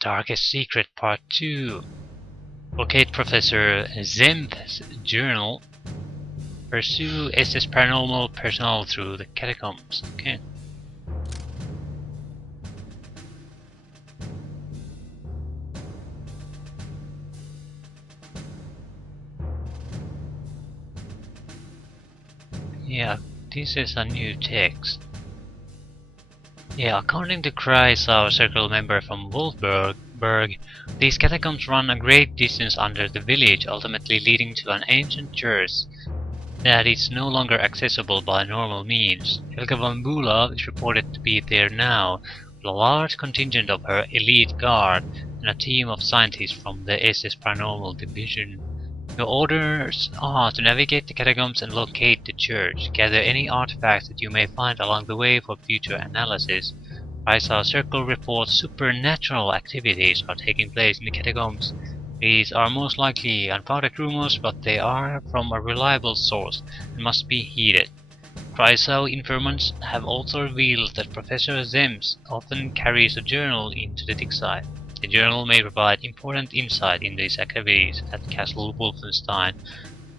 Darkest Secret Part 2. Locate Professor Zemth's journal. Pursue SS paranormal personnel through the catacombs. Okay. Yeah, this is a new text. Yeah, according to Kreis, our circle member from Wolfberg, these catacombs run a great distance under the village, ultimately leading to an ancient church that is no longer accessible by normal means. Helga von Bula is reported to be there now, with a large contingent of her elite guard and a team of scientists from the SS Paranormal Division. Your orders are to navigate the catacombs and locate the church. Gather any artifacts that you may find along the way for future analysis. Our Circle reports supernatural activities are taking place in the catacombs. These are most likely unfounded rumors, but they are from a reliable source and must be heeded. Kreisau informants have also revealed that Professor Zems often carries a journal into the dig site. The journal may provide important insight into his activities at Castle Wolfenstein,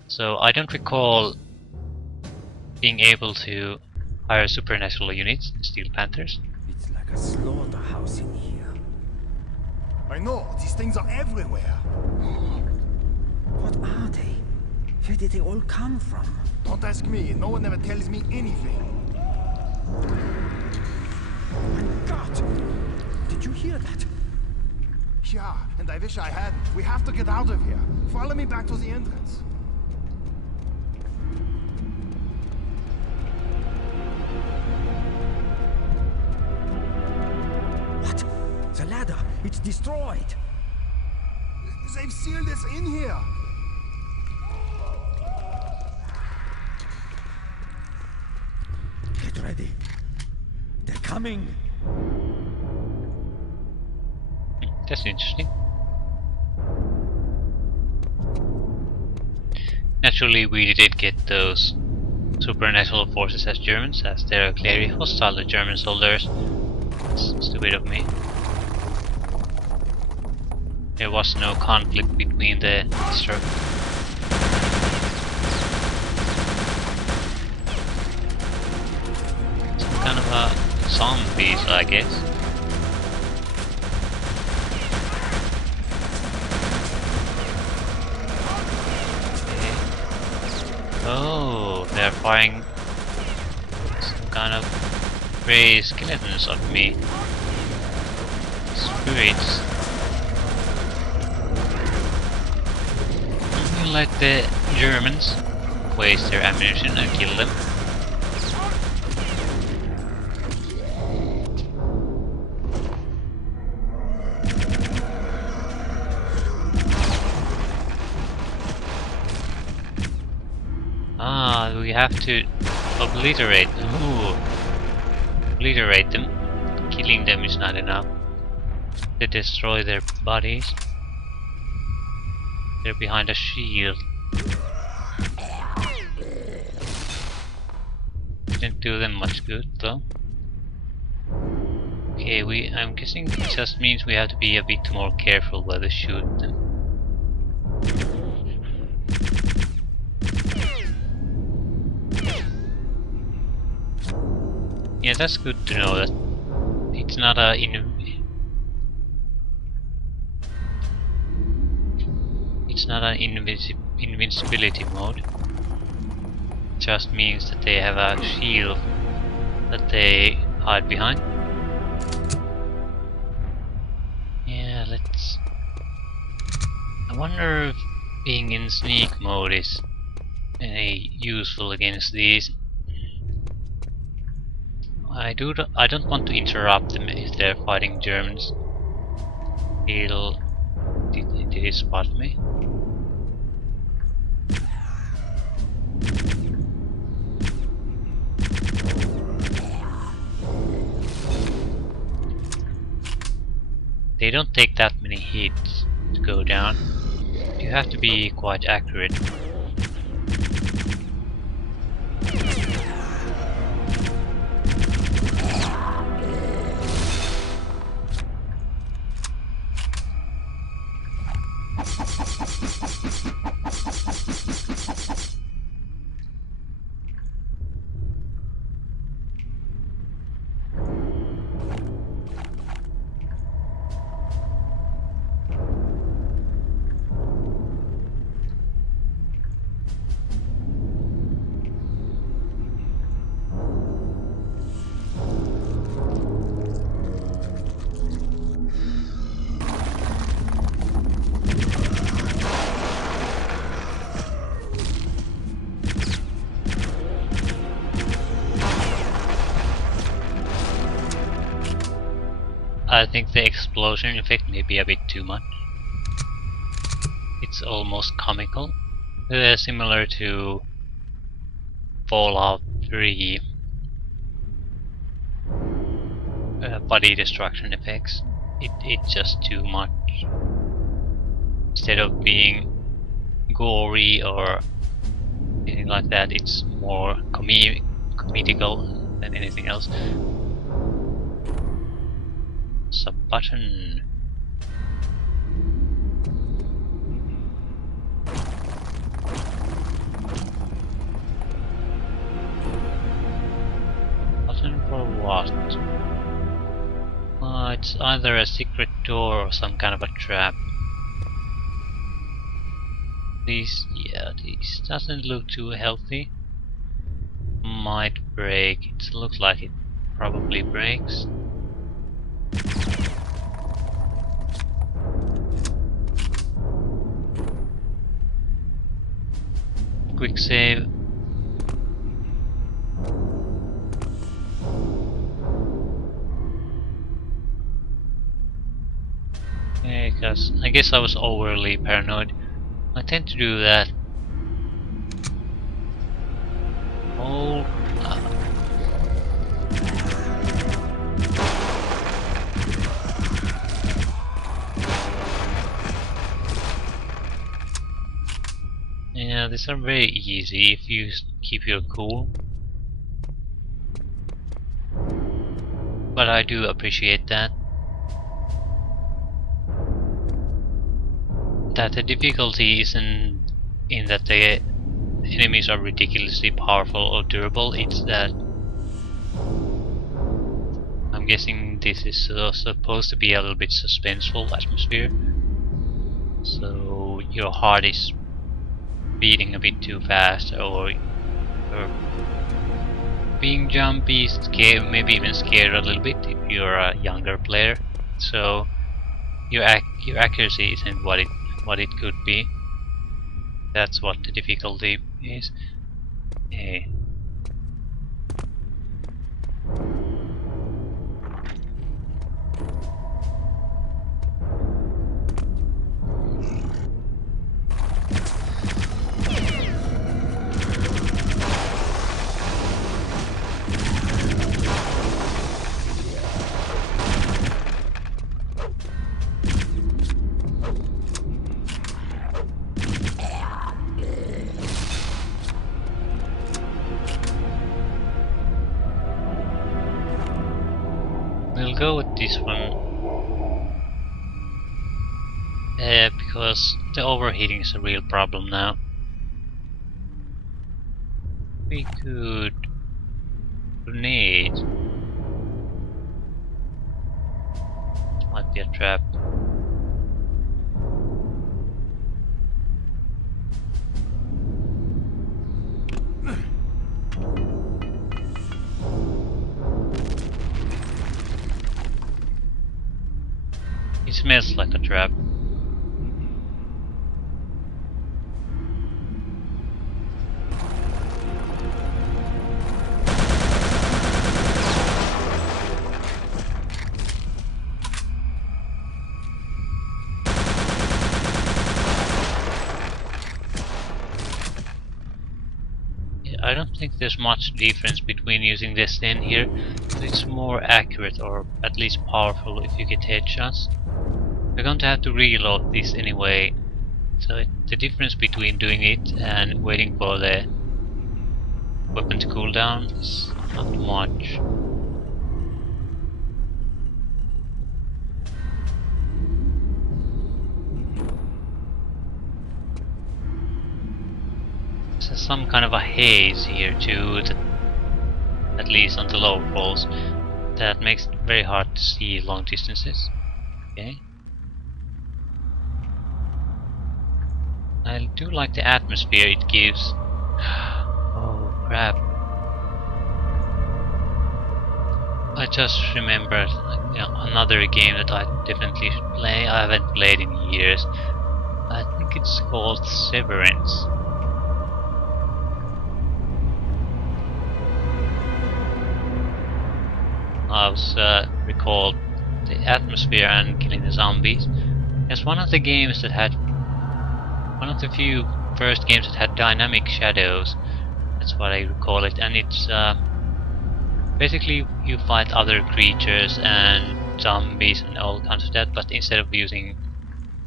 so I don't recall being able to hire supernatural units in Steel Panthers. It's like a slaughterhouse in here. I know, these things are everywhere. What are they? Where did they all come from? Don't ask me, no one ever tells me anything. My God! Did you hear that? Yeah, and I wish I hadn't. We have to get out of here. Follow me back to the entrance. What? The ladder! It's destroyed! They've sealed us in here. Get ready. They're coming! That's interesting. Naturally, we didn't get those supernatural forces as Germans, as they're clearly hostile to German soldiers. It's stupid of me. There was no conflict between the some kind of a zombies, I guess. Oh, they're firing some kind of grey skeletons at me. Spirits. I'm gonna let the Germans waste their ammunition and kill them. Ah, we have to obliterate them. Ooh. Obliterate them. Killing them is not enough. They destroy their bodies. They're behind a shield. Didn't do them much good though. Okay, I'm guessing it just means we have to be a bit more careful where we shoot them. Yeah, that's good to know that it's not a invincibility mode. It just means that they have a shield that they hide behind. Yeah, let's. I wonder if being in sneak mode is any useful against these. I don't want to interrupt them if they're fighting Germans. Did he spot me? They don't take that many hits to go down. You have to be quite accurate. I think the explosion effect may be a bit too much. It's almost comical. Similar to Fallout 3 body destruction effects. It's just too much. Instead of being gory or anything like that, it's more comedical than anything else. Sub button. Button for what? It's either a secret door or some kind of a trap. These doesn't look too healthy. Might break. It looks like it probably breaks. Quick save. Because I guess I was overly paranoid. I tend to do that. Oh. Yeah, these are very easy if you keep your cool. But I do appreciate that. That the difficulty isn't in that the enemies are ridiculously powerful or durable, it's that I'm guessing this is supposed to be a little bit suspenseful atmosphere. So your heart is beating a bit too fast, or you're being jumpy, scared, maybe even scared a little bit if you're a younger player. So your accuracy isn't what it could be. That's what the difficulty is. We'll go with this one. Because the overheating is a real problem now. We could grenade. It might be a trap. It smells like a trap. I don't think there's much difference between using this and here. It's more accurate, or at least powerful if you get headshots. We're going to have to reload this anyway, so the difference between doing it and waiting for the weapon to cool down is not much. There's some kind of a haze here too, at least on the low falls, that makes it very hard to see long distances. Okay. I do like the atmosphere it gives. Oh crap. I just remembered another game that I definitely should play. I haven't played in years. I think it's called Severance. I was recalled the atmosphere and killing the zombies. It's one of the games that had one of the few first games that had dynamic shadows. That's what I recall it, and it's basically you fight other creatures and zombies and all kinds of that, but instead of using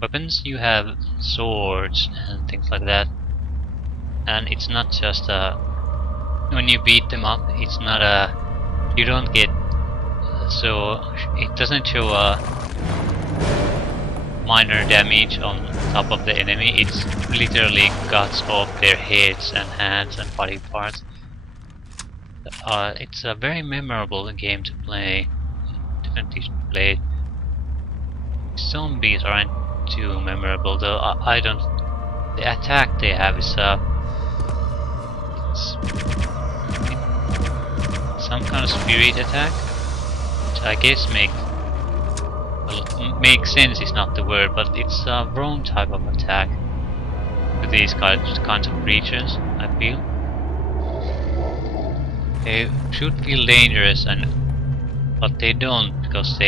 weapons, you have swords and things like that. And it's not just when you beat them up, it's not you don't get so it doesn't show minor damage on top of the enemy. It's literally cuts off their heads and hands and body parts. It's a very memorable game to play. Definitely should play it. Zombies aren't too memorable though. I don't. The attack they have is it's some kind of spirit attack, which I guess make sense is not the word, but it's a wrong type of attack to these kinds of creatures. I feel they should feel dangerous, but they don't, because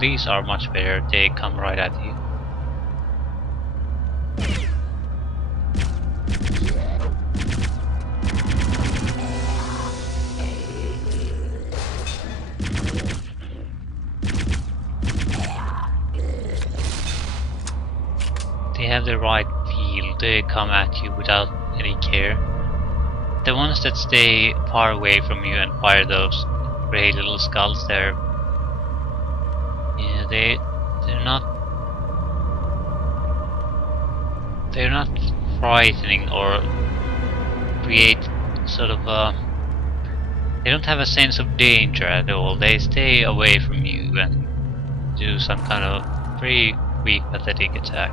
these are much better. They come right at you. They have the right feel. They come at you without any care. The ones that stay far away from you and fire those grey little skulls, they're not frightening or create sort of they don't have a sense of danger at all. They stay away from you and do some kind of very weak, pathetic attack.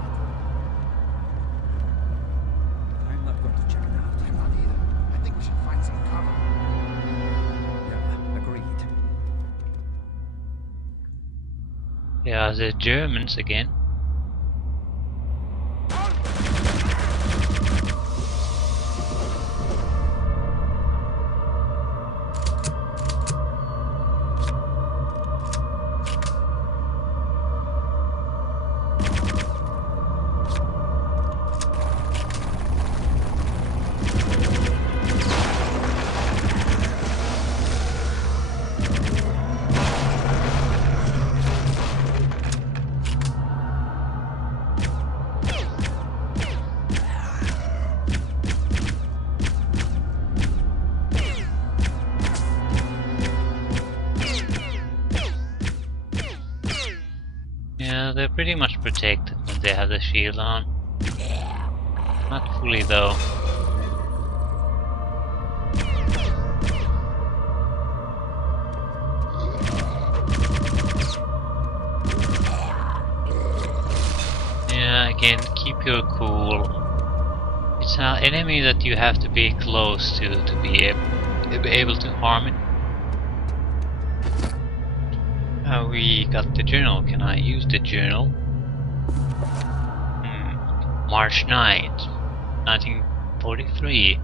I'm not going to check it out. I'm not either. I think we should find some cover. Yeah, agreed. Yeah, the Germans again. Yeah, they're pretty much protected when they have the shield on. Not fully though. Yeah, again, keep your cool. It's an enemy that you have to be close to be able to harm it. We got the journal. Can I use the journal? March 9th, 1943.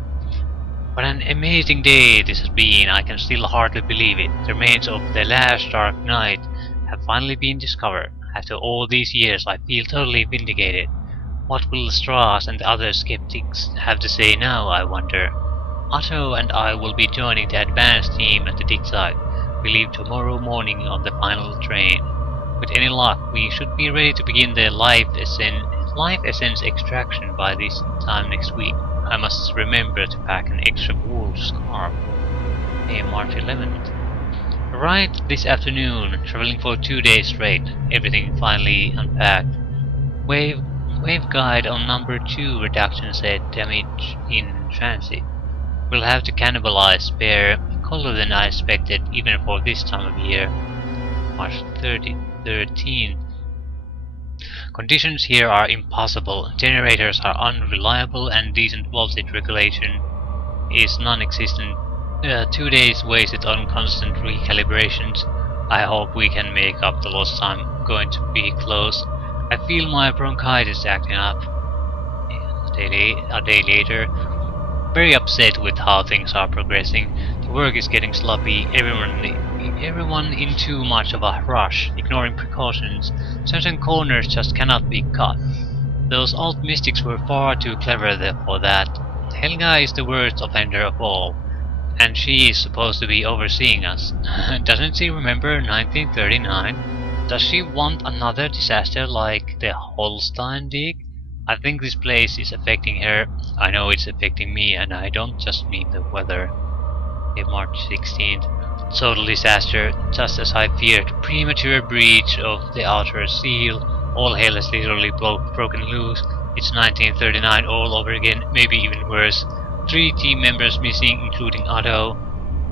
What an amazing day this has been. I can still hardly believe it. The remains of the last dark night have finally been discovered. After all these years, I feel totally vindicated. What will Strauss and the other skeptics have to say now, I wonder? Otto and I will be joining the advance team at the dig site. We leave tomorrow morning on the final train. With any luck, we should be ready to begin the life essence extraction by this time next week. I must remember to pack an extra wool scarf. March 11th. Arrived this afternoon, traveling for 2 days straight. Everything finally unpacked. Waveguide on number 2 reduction said damage in transit. We'll have to cannibalize spare. Colder than I expected, even for this time of year. March 13th. Conditions here are impossible. Generators are unreliable and decent voltage regulation is non-existent. 2 days wasted on constant recalibrations. I hope we can make up the lost time. Going to be close. I feel my bronchitis acting up. A day later. very upset with how things are progressing. The work is getting sloppy, everyone in too much of a rush, ignoring precautions. Certain corners just cannot be cut. Those old mystics were far too clever for that. Helga is the worst offender of all, and she is supposed to be overseeing us. Doesn't she remember 1939? Does she want another disaster like the Holstein dig? I think this place is affecting her. I know it's affecting me, and I don't just mean the weather. Okay, March 16th. Total disaster, just as I feared. Premature breach of the outer seal. All hell has literally broken loose. It's 1939 all over again, maybe even worse. 3 team members missing, including Otto.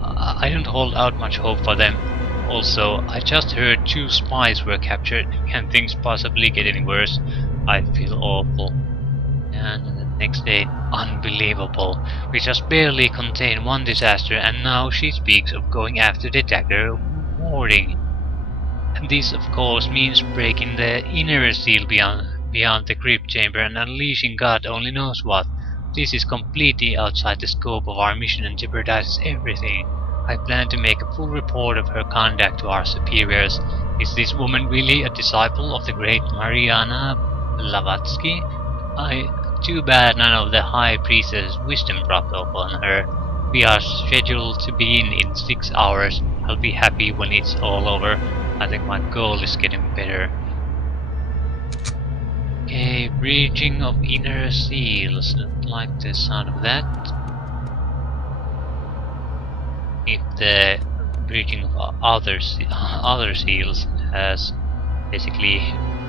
I don't hold out much hope for them. Also, I just heard 2 spies were captured. Can things possibly get any worse? I feel awful. And the next day, unbelievable. We just barely contained one disaster, and now she speaks of going after the dagger warding. And this, of course, means breaking the inner seal beyond the crypt chamber and unleashing God only knows what. This is completely outside the scope of our mission and jeopardizes everything. I plan to make a full report of her conduct to our superiors. Is this woman really a disciple of the great Mariana Blavatsky? Too bad none of the High Priestess' wisdom dropped off on her. We are scheduled to begin in 6 hours. I'll be happy when it's all over. I think my goal is getting better. Okay, breaching of inner seals. Don't like the sound of that. If the breaching of other seals has basically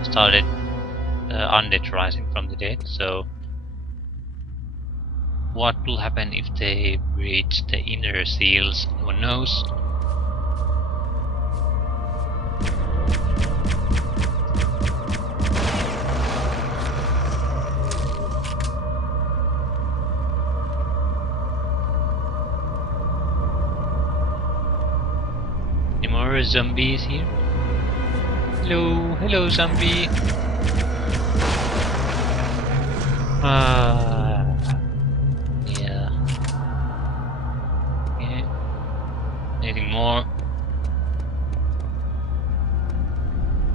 started undead rising from the dead, so what will happen if they breach the inner seals? No one knows. Any more zombies here? Hello zombie! Yeah. Okay. Anything more?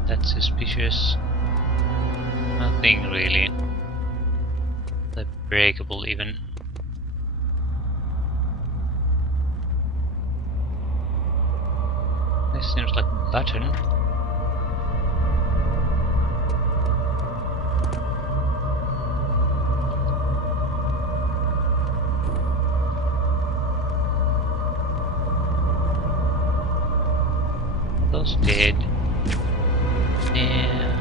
That's suspicious. Nothing really. The breakable even. This seems like a button. Those dead. And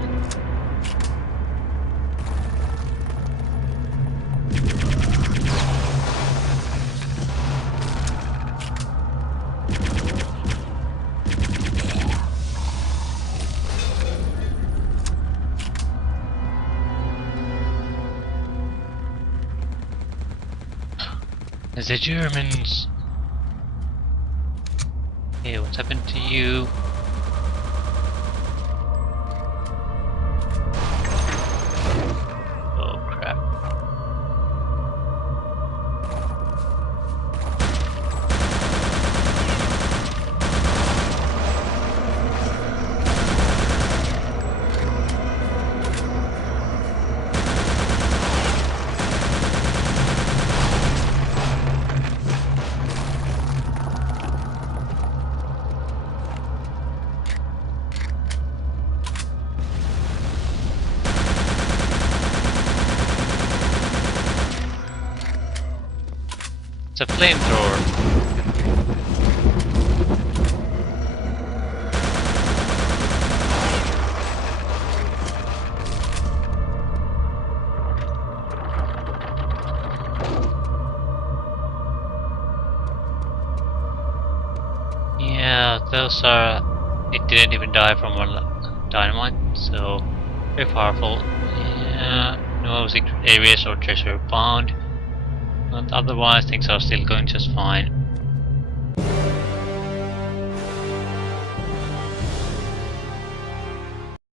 there's the Germans. Hey, what's happened to you? It's a flamethrower. Yeah, those are... It didn't even die from a dynamite, so very powerful. Yeah, no secret areas or treasure found. But otherwise things are still going just fine.